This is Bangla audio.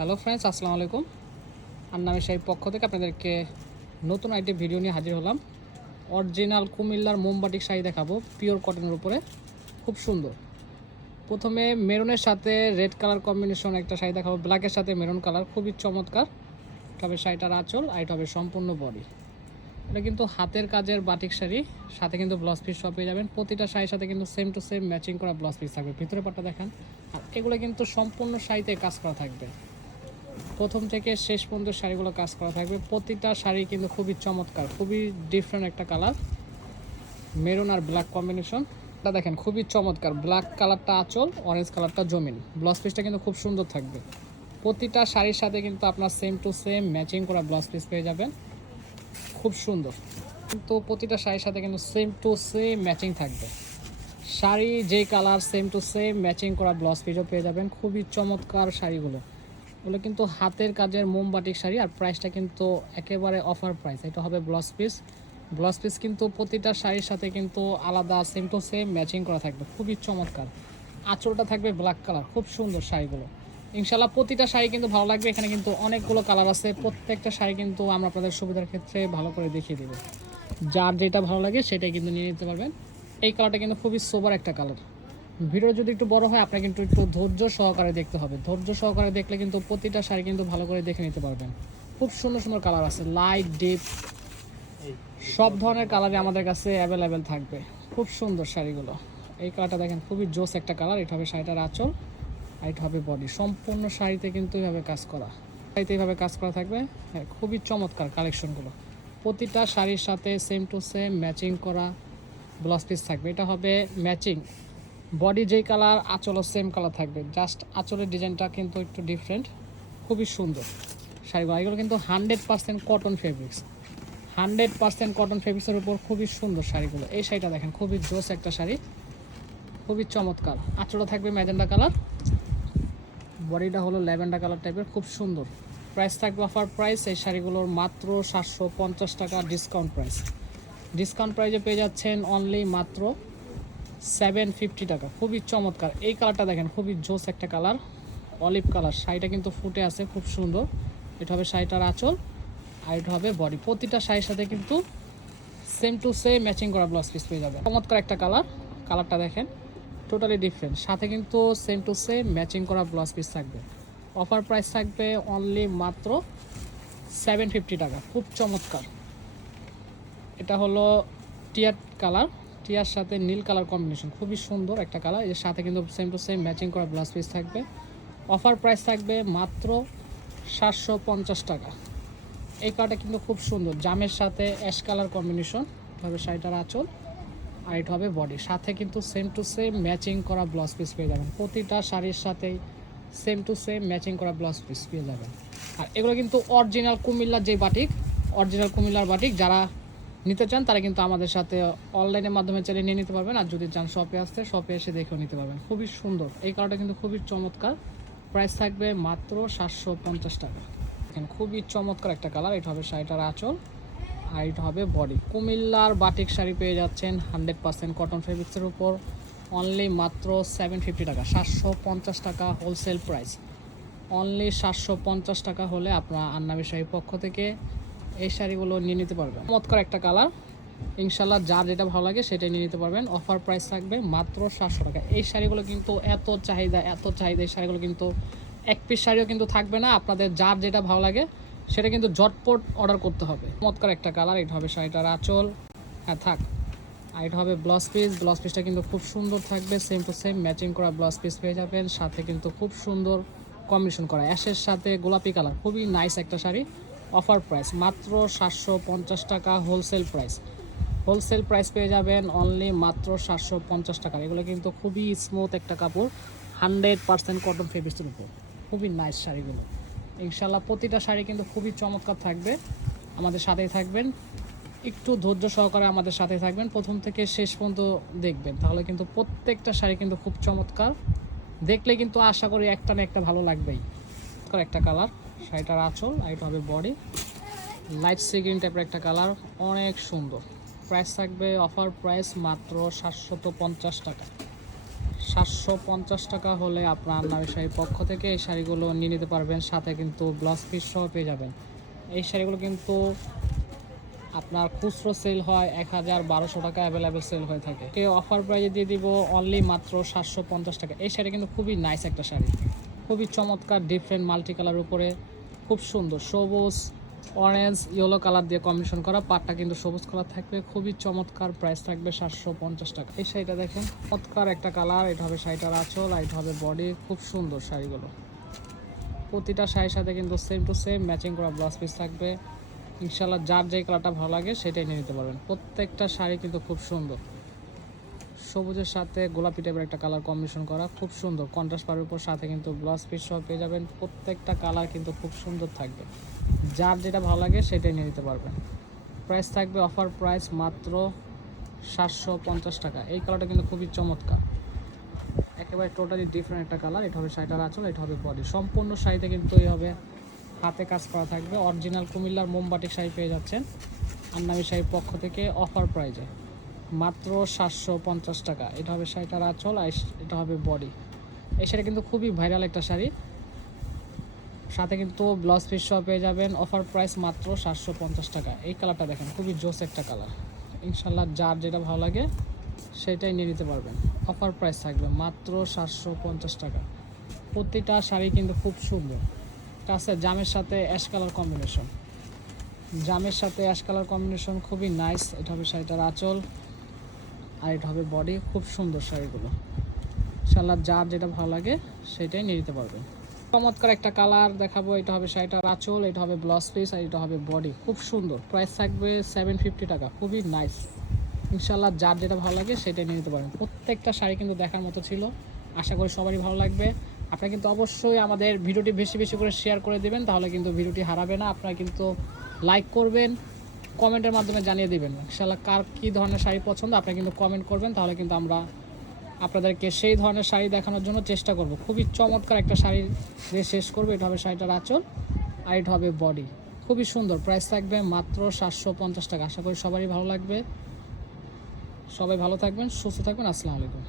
হ্যালো ফ্রেন্ডস আসসালামু আলাইকুম। আন্নামি সাহেব পক্ষ থেকে আপনাদেরকে নতুন আইটি ভিডিও নিয়ে হাজির হলাম। অরিজিনাল কুমিল্লার মোমবাটিক শাড়ি দেখাবো পিওর কটনের উপরে। খুব সুন্দর। প্রথমে মেরুনের সাথে রেড কালার কম্বিনেশন একটা শাড়ি দেখাবো ব্ল্যাকের সাথে মেরুন কালার খুবই চমৎকার। তবে শাড়িটার আঁচল আর এটা হবে সম্পূর্ণ বডি এটা কিন্তু হাতের কাজের বাটিক শাড়ি, সাথে কিন্তু ব্লাউজ পিস সব পেয়ে যাবেন। প্রতিটা শাড়ির সাথে কিন্তু সেম টু সেম ম্যাচিং করা ব্লাউজ পিস থাকবে। ভিতরে পাটটা দেখেন। আর এগুলো কিন্তু সম্পূর্ণ শাড়িতে কাজ করা থাকবে। প্রথম থেকে শেষ পর্যন্ত শাড়িগুলো কাজ করা থাকবে। প্রতিটা শাড়ি কিন্তু খুবই চমৎকার, খুবই ডিফারেন্ট একটা কালার মেরুন আর ব্ল্যাক কম্বিনেশন এটা দেখেন, খুবই চমৎকার ব্ল্যাক কালারটা আঁচল অরেঞ্জ কালারটা জমিন। ব্লাউজ পিসটা কিন্তু খুব সুন্দর থাকবে। প্রতিটা শাড়ির সাথে কিন্তু আপনার সেম টু সেম ম্যাচিং করা ব্লাউজ পিস পেয়ে যাবেন। খুব সুন্দর। কিন্তু প্রতিটা শাড়ির সাথে কিন্তু সেম টু সেম ম্যাচিং থাকবে। শাড়ি যেই colour same to same matching করা ব্লাউজ পিসও পেয়ে যাবেন। খুবই চমৎকার শাড়িগুলো। এগুলো কিন্তু হাতের কাজের মোমবাটিক শাড়ি আর প্রাইসটা কিন্তু একেবারে অফার প্রাইস এটা হবে ব্লাউজ পিস ব্লাউজ পিস কিন্তু প্রতিটা শাড়ির সাথে কিন্তু আলাদা সেম টু সেম ম্যাচিং করা থাকবে। খুবই চমৎকার। আঁচলটা থাকবে ব্ল্যাক কালার খুব সুন্দর শাড়িগুলো। ইনশাল্লাহ প্রতিটা শাড়ি কিন্তু ভালো লাগবে। এখানে কিন্তু অনেকগুলো কালার আছে। প্রত্যেকটা শাড়ি কিন্তু আমরা আপনাদের সুবিধার ক্ষেত্রে ভালো করে দেখিয়ে দেবো। যার যেটা ভালো লাগে সেটাই কিন্তু নিয়ে নিতে পারবেন। এই কালারটা কিন্তু খুবই সোবার একটা কালার ভিডিও যদি একটু বড় হয়, আপনাকে কিন্তু একটু ধৈর্য সহকারে দেখতে হবে। ধৈর্য সহকারে দেখলে কিন্তু প্রতিটা শাড়ি কিন্তু ভালো করে দেখে নিতে পারবেন। খুব সুন্দর সুন্দর কালার আছে লাইট ডিপ সব ধরনের কালারই আমাদের কাছে অ্যাভেলেবেল থাকবে। খুব সুন্দর শাড়িগুলো। এই কালারটা দেখেন, খুবই জোস একটা কালার। এটা হবে শাড়িটার আঁচল, আর এটা হবে বডি সম্পূর্ণ শাড়িতে কিন্তু এইভাবে কাজ করা। শাড়িতে এইভাবে কাজ করা থাকবে। হ্যাঁ খুবই চমৎকার কালেকশনগুলো প্রতিটা শাড়ির সাথে সেম টু সেম ম্যাচিং করা ব্লাউজ পিস থাকবে। এটা হবে ম্যাচিং বডি যেই কালার আঁচলও সেম কালার থাকবে। জাস্ট আঁচলের ডিজাইনটা কিন্তু একটু ডিফারেন্ট খুবই সুন্দর। শাড়িগুলো এগুলো কিন্তু hundred percent cotton fabrics hundred percent cotton ফেব্রিক্সের উপর খুবই সুন্দর শাড়িগুলো। এই শাড়িটা দেখেন, খুবই জোস একটা শাড়ি। খুবই চমৎকার। আঁচলটা থাকবে ম্যাজেন্ডা কালার বডিটা হলো ল্যাভেন্ডার কালার টাইপের খুব সুন্দর। প্রাইস থাকবে অফার প্রাইস এই শাড়িগুলোর মাত্র সাতশো পঞ্চাশ টাকা ডিসকাউন্ট প্রাইস ডিসকাউন্ট প্রাইসে পেয়ে যাচ্ছেন অনলি মাত্র সেভেন ফিফটি টাকা। খুবই চমৎকার। এই কালারটা দেখেন, খুবই জোস একটা কালার, অলিভ কালার। শাড়িটা কিন্তু ফুটে আছে, খুব সুন্দর। এটা হবে শাড়িটার আঁচল, আর এটা হবে বডি। প্রতিটা শাড়ির সাথে কিন্তু সেম টু সেম ম্যাচিং করা ব্লাউজ পিস পেয়ে যাবে চমৎকার একটা কালার, কালারটা দেখেন টোটালি ডিফারেন্ট সাথে কিন্তু সেম টু সেম ম্যাচিং করা ব্লাউজ পিস থাকবে। অফার প্রাইস থাকবে অনলি মাত্র সেভেন ফিফটি টাকা। খুব চমৎকার। এটা হলো টিয়ার কালার। টিয়ার সাথে নীল কালার কম্বিনেশন খুবই সুন্দর একটা কালার। এর সাথে কিন্তু সেম টু সেম ম্যাচিং করা ব্লাউজ পিস থাকবে। অফার প্রাইস থাকবে মাত্র সাতশো পঞ্চাশ টাকা। এই কালারটা কিন্তু খুব সুন্দর। জামের সাথে অ্যাশ কালার কম্বিনেশন হবে শাড়িটার আঁচল আর এটা হবে বডি সাথে কিন্তু সেম টু সেম ম্যাচিং করা ব্লাউজ পিস পেয়ে যাবেন। প্রতিটা শাড়ির সাথেই সেম টু সেম ম্যাচিং করা ব্লাউজ পিস পেয়ে যাবেন। আর এগুলো কিন্তু অরিজিনাল কুমিল্লার যে বাটিক অরিজিনাল কুমিল্লার বাটিক যারা নিতে চান, তারা কিন্তু আমাদের সাথে অনলাইনের মাধ্যমে চালিয়ে নিয়ে নিতে পারবেন। আর যদি চান শপে আসতে শপে এসে দেখেও নিতে পারবেন। খুবই সুন্দর। এই কালারটা কিন্তু খুবই চমৎকার। প্রাইস থাকবে মাত্র সাতশো পঞ্চাশ টাকা। দেখেন খুবই চমৎকার একটা কালার। এটা হবে শাড়িটার আঁচল। আর এটা হবে বডি। কুমিল্লার বাটিক শাড়ি পেয়ে যাচ্ছেন হান্ড্রেড পার্সেন্ট কটন ফেব্রিক্সের উপর। অনলি মাত্র সেভেন ফিফটি টাকা। সাতশো পঞ্চাশ টাকা হোলসেল প্রাইস অনলি সাতশো পঞ্চাশ টাকা হলে আপনার আন্নাবি শাড়ির পক্ষ থেকে এই শাড়িগুলো নিয়ে নিতে পারবেন। চমৎকার একটা কালার। ইনশাল্লাহ যার যেটা ভালো লাগে সেটাই নিয়ে নিতে পারবেন। অফার প্রাইস থাকবে মাত্র সাতশো টাকা। এই শাড়িগুলো কিন্তু এত চাহিদা এত চাহিদা, এই শাড়িগুলো কিন্তু এক পিস শাড়িও কিন্তু থাকবে না। আপনাদের যার যেটা ভালো লাগে সেটা কিন্তু ঝটপট অর্ডার করতে হবে। চমৎকার একটা কালার। এটা হবে শাড়িটার আঁচল। হ্যাঁ থাক। আর এটা হবে ব্লাউজ পিস ব্লাউজ পিসটা কিন্তু খুব সুন্দর থাকবে। সেম টু সেম ম্যাচিং করা ব্লাউজ পিস পেয়ে যাবেন। সাথে কিন্তু খুব সুন্দর কম্বিনেশন করা। অ্যাশের সাথে গোলাপি কালার। খুবই নাইস একটা শাড়ি। Offer price. মাত্র সাতশো পঞ্চাশ টাকা হোলসেল প্রাইস। হোলসেল প্রাইস পেয়ে যাবেন অনলি মাত্র সাতশো পঞ্চাশ টাকা। এগুলো কিন্তু খুবই স্মুথ একটা কাপড়। হান্ড্রেড পার্সেন্ট কটন ফেব্রিক্সের উপর। খুবই নাইস শাড়িগুলো। ইনশাল্লাহ প্রতিটা শাড়ি কিন্তু খুবই চমৎকার থাকবে। আমাদের সাথেই থাকবেন। একটু ধৈর্য সহকারে আমাদের সাথে থাকবেন। প্রথম থেকে শেষ পর্যন্ত দেখবেন। তাহলে কিন্তু প্রত্যেকটা শাড়ি কিন্তু খুব চমৎকার। দেখলে কিন্তু আশা করি একটা না একটা ভালো লাগবেই। একটা কালার শাড়িটার আঁচল আর এটা হবে বডি। লাইট সি গ্রিন টাইপের একটা কালার অনেক সুন্দর। প্রাইস থাকবে অফার প্রাইস মাত্র সাতশত পঞ্চাশ টাকা। সাতশো পঞ্চাশ টাকা হলে আপনার আন্না শাড়ির পক্ষ থেকে এই শাড়িগুলো নিয়ে নিতে পারবেন। সাথে কিন্তু ব্লাউজ পিস সহ পেয়ে যাবেন। এই শাড়িগুলো কিন্তু আপনার খুচরো সেল হয় এক হাজার বারোশো টাকা অ্যাভেলেবেল সেল হয়ে থাকে। অফার প্রাইজে দিয়ে দিব অনলি মাত্র সাতশো পঞ্চাশ টাকা। এই শাড়ি কিন্তু খুবই নাইস একটা শাড়ি। খুবই চমৎকার ডিফারেন্ট মাল্টি কালার উপরে, খুব সুন্দর। সবুজ অরেঞ্জ ইয়েলো কালার দিয়ে কম্বিনেশন করা। পাটটা কিন্তু সবুজ কালার থাকবে। খুবই চমৎকার প্রাইস থাকবে সাতশো পঞ্চাশ টাকা। এই শাড়িটা দেখেন, চমৎকার একটা কালার এটা হবে শাড়িটার আঁচল আর এটা হবে বডি খুব সুন্দর শাড়িগুলো। প্রতিটা শাড়ির সাথে কিন্তু সেম টু সেম ম্যাচিং করা ব্লাউজ পিস থাকবে। ইনশাল্লাহ যার যেই কালারটা ভালো লাগে সেটাই নিয়ে নিতে পারবেন। প্রত্যেকটা শাড়ি কিন্তু খুব সুন্দর। সবুজের সাথে গোলাপি টাইপের একটা কালার কম্বিনেশন করা, খুব সুন্দর। কন্ট্রাস্ট পাড়ের উপর সাথে কিন্তু ব্লাউজ পিস সহ পেয়ে যাবেন। প্রত্যেকটা কালার কিন্তু খুব সুন্দর থাকবে। যার যেটা ভালো লাগে সেটাই নিয়ে নিতে পারবেন। প্রাইস থাকবে অফার প্রাইস মাত্র সাতশো পঞ্চাশ টাকা। এই কালারটা কিন্তু খুবই চমৎকার। একেবারে টোটালি ডিফারেন্ট একটা কালার এটা হবে শাড়িটার আঁচল, এটা হবে বডি সম্পূর্ণ শাড়িতে কিন্তু এই হবে। হাতে কাজ করা থাকবে। অরিজিনাল কুমিল্লার মোমবাটিক শাড়ি পেয়ে যাচ্ছেন। আন্নামি শাড়ির পক্ষ থেকে অফার প্রাইজে মাত্র সাতশো পঞ্চাশ টাকা। এটা হবে শাড়িটার আঁচল আর এটা হবে বডি। এই শাড়ি কিন্তু খুবই ভাইরাল একটা শাড়ি। সাথে কিন্তু ব্লাউজ পিস সহ পেয়ে যাবেন। অফার প্রাইস মাত্র সাতশো পঞ্চাশ টাকা। এই কালারটা দেখেন, খুবই জোস একটা কালার। ইনশাল্লাহ যার যেটা ভালো লাগে, সেটাই নিয়ে নিতে পারবেন। অফার প্রাইস থাকবে মাত্র সাতশো পঞ্চাশ টাকা। প্রতিটা শাড়ি কিন্তু খুব সুন্দর। আছে, জামের সাথে অ্যাশ কালার কম্বিনেশন। জামের সাথে অ্যাশ কালার কম্বিনেশন খুবই নাইস। এটা হবে শাড়িটার আঁচল আর এটা হবে বডি খুব সুন্দর শাড়িগুলো ইনশাল্লাহ যার যেটা ভালো লাগে, সেটাই নিয়ে নিতে পারবেন চমৎকার একটা কালার দেখাবো, এটা হবে শাড়িটার আঁচল, এটা হবে ব্লাউজ পিস আর এটা হবে বডি খুব সুন্দর। প্রাইস থাকবে সেভেন ফিফটি টাকা, খুবই নাইস ইনশাল্লাহ যার যেটা ভালো লাগে, সেটাই নিয়ে নিতে পারেন প্রত্যেকটা শাড়ি কিন্তু দেখার মতো ছিল। আশা করি সবারই ভালো লাগবে। আপনারা কিন্তু অবশ্যই আমাদের ভিডিওটি বেশি বেশি করে শেয়ার করে দেবেন, তাহলে কিন্তু ভিডিওটি হারাবে না। আপনারা কিন্তু লাইক করবেন। কমেন্টের মাধ্যমে জানিয়ে দেবেন। ইনশাল্লাহ কার কী ধরনের শাড়ি পছন্দ, আপনি কিন্তু কমেন্ট করবেন, তাহলে কিন্তু আমরা আপনাদেরকে সেই ধরনের শাড়ি দেখানোর জন্য চেষ্টা করব। খুবই চমৎকার একটা শাড়ি দিয়ে শেষ করব। এটা হবে শাড়িটার আঁচল আর এটা হবে বডি। খুবই সুন্দর। প্রাইস থাকবে মাত্র সাতশো পঞ্চাশ টাকা। আশা করি সবারই ভালো লাগবে। সবাই ভালো থাকবেন, সুস্থ থাকবেন। আসসালামু আলাইকুম।